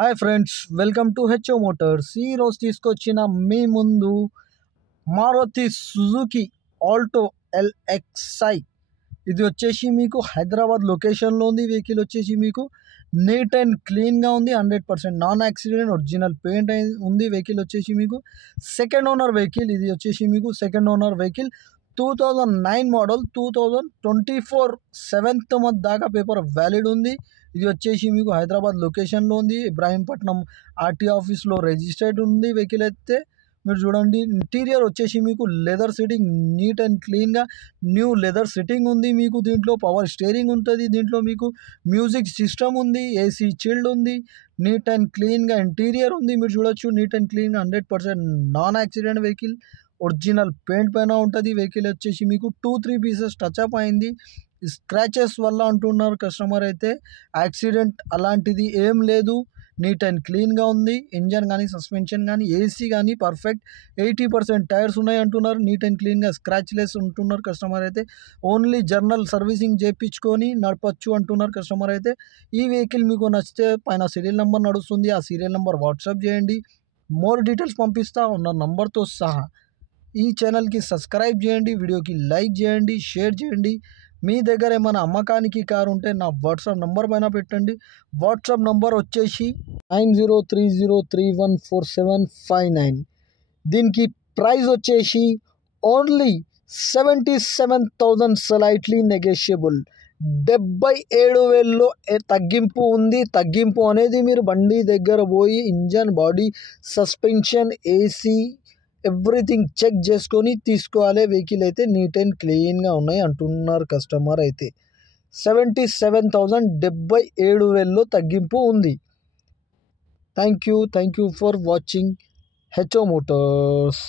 Hi friends, welcome to HO Motors. ఈరోజు తీసుకొచ్చిన మీ ముందు మారుతి సుజుకి ఆల్టో ఎల్ఎక్స్ఐ. ఇది వచ్చేసి మీకు హైదరాబాద్ లొకేషన్లో ఉంది. వెహికల్ వచ్చేసి మీకు నీట్ అండ్ క్లీన్గా ఉంది. 100% నాన్ యాక్సిడెంట్, ఒరిజినల్ పెయింట్ ఉంది. వెహికల్ వచ్చేసి మీకు సెకండ్ ఓనర్ వెహికల్. ఇది వచ్చేసి మీకు second owner vehicle. 2009 model. 2024 7th month దాకా పేపర్ వ్యాలిడ్ ఉంది. ఇది వచ్చేసి మీకు హైదరాబాద్ లొకేషన్లో ఉంది. ఇబ్రాహీంపట్నం ఆర్టీ ఆఫీస్లో రిజిస్టర్డ్ ఉంది. వెహికల్ అయితే మీరు చూడండి. ఇంటీరియర్ వచ్చేసి మీకు లెదర్ సిట్టింగ్, నీట్ అండ్ క్లీన్గా న్యూ లెదర్ సిట్టింగ్ ఉంది. మీకు దీంట్లో పవర్ స్టీరింగ్ ఉంటుంది. దీంట్లో మీకు మ్యూజిక్ సిస్టమ్ ఉంది. ఏసీ చిల్డ్ ఉంది. నీట్ అండ్ క్లీన్గా ఇంటీరియర్ ఉంది. మీరు చూడొచ్చు, నీట్ అండ్ క్లీన్గా 100% non accident vehicle. Original paint పైన ఉంటుంది. వెహికల్ వచ్చేసి మీకు 2-3 పీసెస్ టచ్అప్ అయింది. స్క్రాచెస్ వల్ల అంటున్నారు కస్టమర్ అయితే. యాక్సిడెంట్ అలాంటిది ఏం లేదు. నీట్ అండ్ క్లీన్గా ఉంది. ఇంజన్ కానీ, సస్పెన్షన్ కానీ, ఏసీ కానీ పర్ఫెక్ట్. 80% టైర్స్ ఉన్నాయి అంటున్నారు. నీట్ అండ్ క్లీన్గా స్క్రాచ్ లెస్ ఉంటున్నారు కస్టమర్ అయితే. ఓన్లీ జర్నల్ సర్వీసింగ్ చేయించుకొని నడపచ్చు అంటున్నారు కస్టమర్ అయితే. ఈ వెహికల్ మీకు నచ్చితే పైన సీరియల్ నెంబర్ నడుస్తుంది. ఆ సీరియల్ నెంబర్ వాట్సాప్ చేయండి. మోర్ డీటెయిల్స్ పంపిస్తా ఉన్న నంబర్తో సహా. ఈ ఛానల్కి సబ్స్క్రైబ్ చేయండి. వీడియోకి లైక్ చేయండి, షేర్ చేయండి. మీ దగ్గర ఏమైనా అమ్మకానికి కారు ఉంటే నా వాట్సాప్ నంబర్ పైన పెట్టండి. వాట్సాప్ నంబర్ వచ్చేసి 9030314759. దీనికి ప్రైస్ వచ్చేసి ఓన్లీ 77,000, స్లైట్లీ నెగోషియబుల్. 77,000లో తగ్గింపు ఉంది. తగ్గింపు అనేది మీరు బండి దగ్గర పోయి engine, body, suspension, AC everything check చేసుకొని తీసుకోవాలి. వెహికల్ అయితే నీట్ అండ్ క్లీన్గా ఉన్నాయి అంటున్నారు కస్టమర్ అయితే. 77,000, 77,000లో తగ్గింపు ఉంది. Thank you for watching HO Motors.